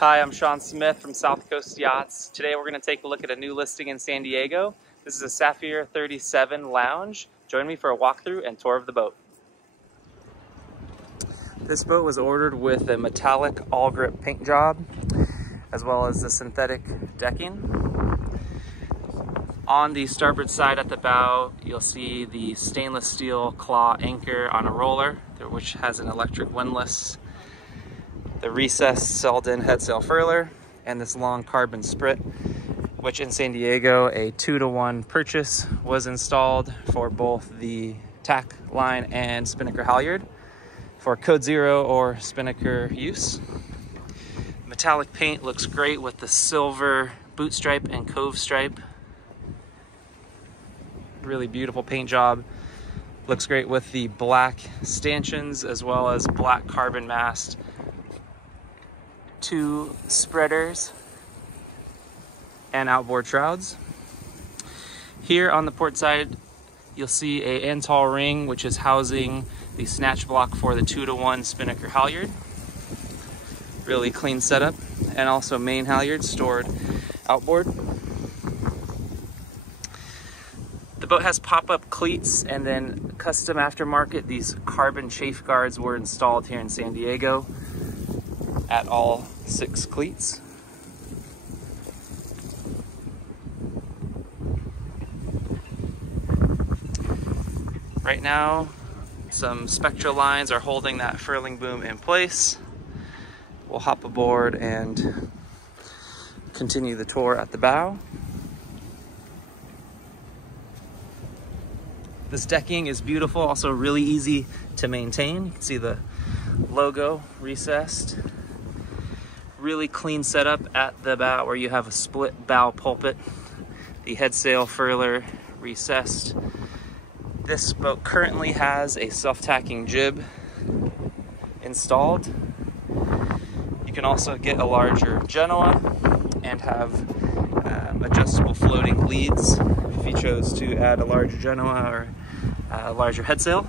Hi, I'm Sean Smith from South Coast Yachts. Today we're going to take a look at a new listing in San Diego. This is a Saffier 37 lounge. Join me for a walkthrough and tour of the boat. This boat was ordered with a metallic all grip paint job, as well as the synthetic decking. On the starboard side at the bow, you'll see the stainless steel claw anchor on a roller, which has an electric windlass, the recessed Selden headsail furler, and this long carbon sprit, which in San Diego, a 2-to-1 purchase was installed for both the tack line and spinnaker halyard for code 0 or spinnaker use. Metallic paint looks great with the silver boot stripe and cove stripe. Really beautiful paint job. Looks great with the black stanchions as well as black carbon mast, 2 spreaders, and outboard shrouds. Here on the port side, you'll see a Antal ring, which is housing the snatch block for the 2-to-1 spinnaker halyard. Really clean setup, and also main halyard stored outboard. The boat has pop-up cleats and then custom aftermarket. These carbon chafe guards were installed here in San Diego at all 6 cleats. Right now, some Spectra lines are holding that furling boom in place. We'll hop aboard and continue the tour at the bow. This decking is beautiful, also really easy to maintain. You can see the logo recessed. Really clean setup at the bow where you have a split bow pulpit. The headsail furler recessed. This boat currently has a self-tacking jib installed. You can also get a larger Genoa and have adjustable floating leads if you chose to add a larger Genoa or a larger headsail.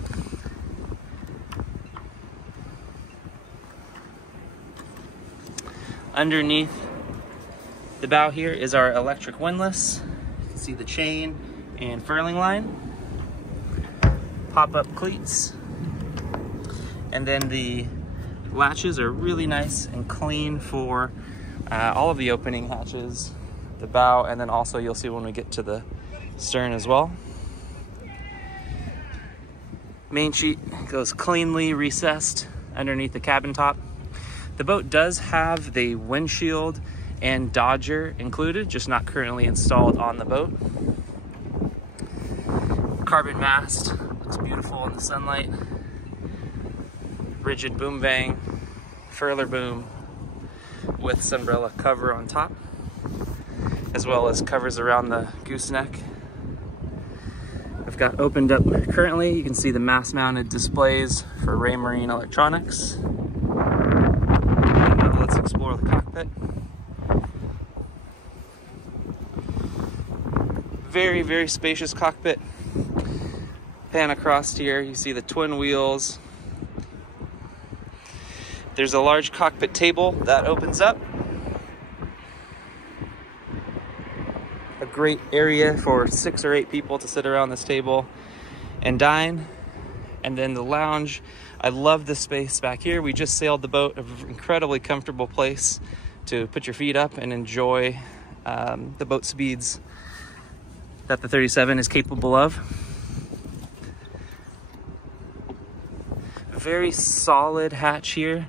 Underneath the bow here is our electric windlass. You can see the chain and furling line, pop-up cleats, and then the latches are really nice and clean for all of the opening hatches, the bow, and then also you'll see when we get to the stern as well. Main sheet goes cleanly recessed underneath the cabin top. The boat does have the windshield and Dodger included, just not currently installed on the boat. Carbon mast, looks beautiful in the sunlight. Rigid boom bang, furler boom with sunbrella cover on top, as well as covers around the gooseneck. I've got opened up currently. You can see the mast mounted displays for Raymarine electronics. Now let's explore the cockpit. Very, very spacious cockpit. Pan across here, you see the twin wheels. There's a large cockpit table that opens up. A great area for 6 or 8 people to sit around this table and dine. And then the lounge, I love the space back here. We just sailed the boat, an incredibly comfortable place to put your feet up and enjoy the boat speeds that the 37 is capable of. Very solid hatch here.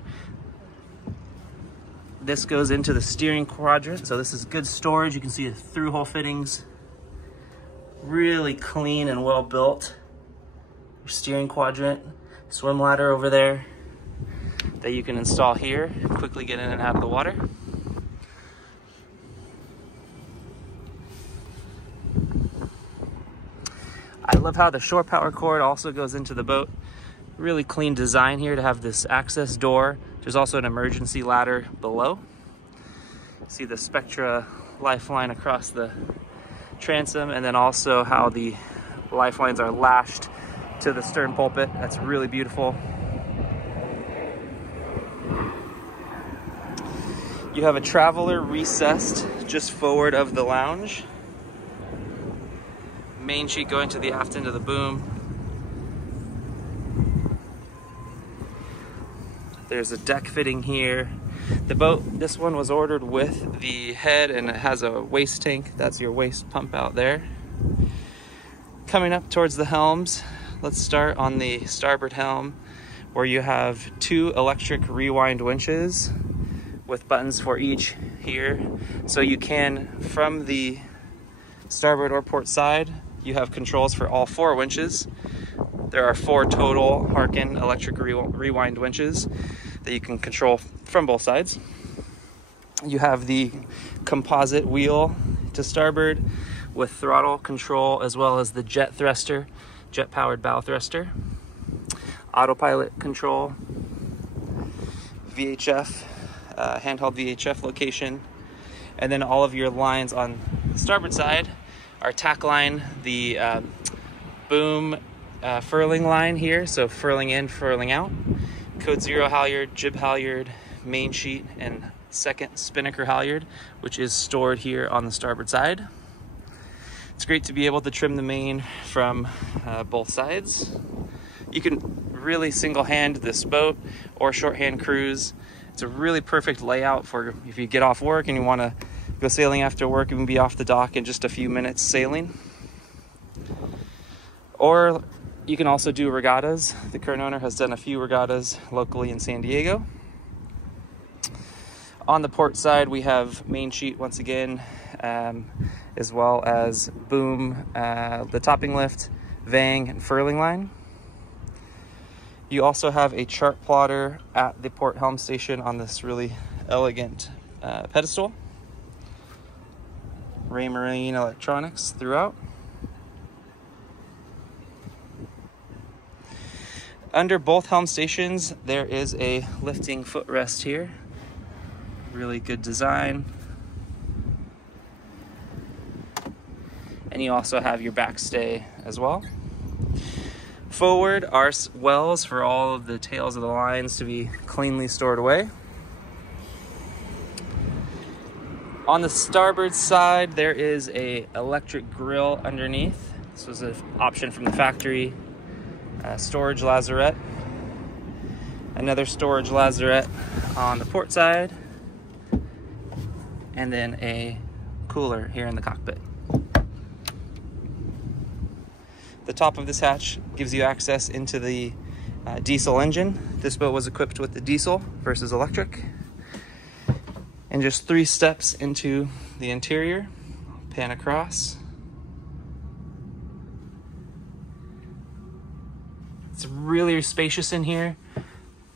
This goes into the steering quadrant, so this is good storage. You can see the through-hole fittings. Really clean and well built. Your steering quadrant, swim ladder over there that you can install here and quickly get in and out of the water. I love how the shore power cord also goes into the boat. Really clean design here to have this access door. There's also an emergency ladder below. See the Spectra lifeline across the transom, and then also how the lifelines are lashed to the stern pulpit. That's really beautiful. You have a traveler recessed just forward of the lounge. Main sheet going to the aft end of the boom. There's a deck fitting here. The boat, this one was ordered with the head and it has a waste tank. That's your waste pump out there. Coming up towards the helms, let's start on the starboard helm where you have 2 electric rewind winches with buttons for each here. So you can, from the starboard or port side, you have controls for all 4 winches. There are 4 total Harken electric rewind winches that you can control from both sides. You have the composite wheel to starboard with throttle control, as well as the jet thruster, jet powered bow thruster, autopilot control, VHF, handheld VHF location, and then all of your lines on the starboard side are tack line, the boom furling line here, so furling in, furling out, code 0 halyard, jib halyard, main sheet, and second spinnaker halyard, which is stored here on the starboard side. It's great to be able to trim the main from both sides. You can really single hand this boat or shorthand cruise. It's a really perfect layout for if you get off work and you want to go sailing after work. You can be off the dock in just a few minutes sailing. Or you can also do regattas. The current owner has done a few regattas locally in San Diego. On the port side, we have main sheet once again, as well as boom, the topping lift, vang, and furling line. You also have a chart plotter at the port helm station on this really elegant pedestal. Raymarine electronics throughout. Under both helm stations, there is a lifting footrest here. Really good design. And you also have your backstay as well. Forward are wells for all of the tails of the lines to be cleanly stored away. On the starboard side, there is a electric grill underneath. This was an option from the factory. Storage lazarette. Another storage lazarette on the port side. And then a cooler here in the cockpit. The top of this hatch gives you access into the diesel engine. This boat was equipped with the diesel versus electric. And just 3 steps into the interior. Pan across. It's really spacious in here.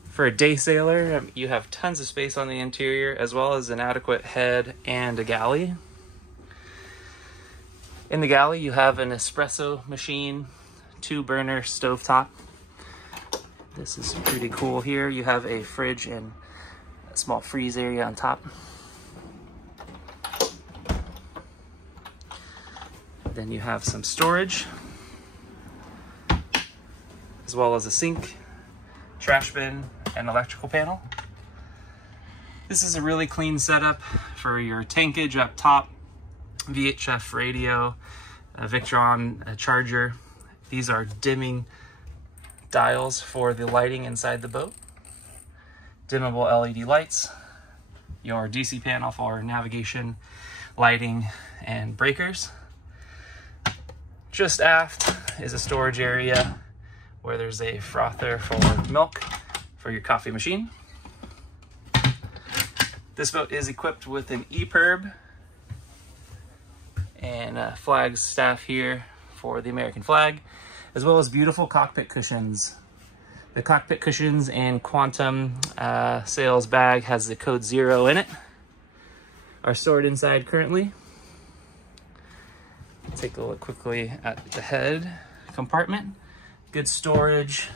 For a day sailor, you have tons of space on the interior, as well as an adequate head and a galley. In the galley, you have an espresso machine, 2-burner stovetop. This is pretty cool here. You have a fridge and a small freeze area on top. Then you have some storage, as well as a sink, trash bin, and electrical panel. This is a really clean setup for your tankage up top, VHF radio, a Victron charger. These are dimming dials for the lighting inside the boat. Dimmable LED lights, your DC panel for navigation, lighting, and breakers. Just aft is a storage area where there's a frother for milk for your coffee machine. This boat is equipped with an EPIRB and a flag staff here for the American flag, as well as beautiful cockpit cushions. The cockpit cushions and quantum sails bag has the code 0 in it, are stored inside currently. Take a look quickly at the head compartment. Good storage.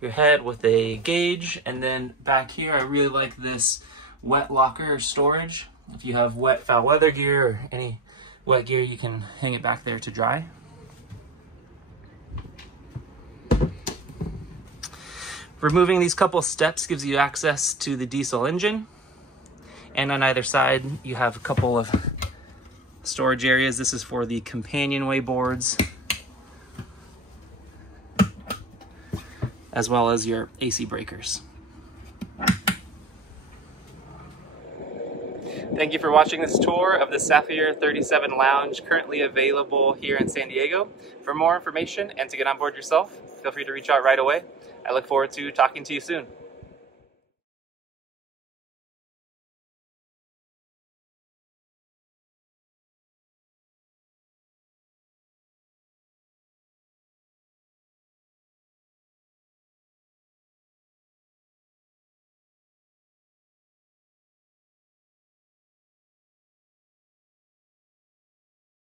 Your head with a gauge, and then back here I really like this wet locker storage. If you have wet foul weather gear or any wet gear, you can hang it back there to dry. Removing these couple steps gives you access to the diesel engine. And on either side, you have a couple of storage areas. This is for the companionway boards, as well as your AC breakers. Thank you for watching this tour of the Saffier 37 Lounge, currently available here in San Diego. For more information and to get on board yourself, feel free to reach out right away. I look forward to talking to you soon.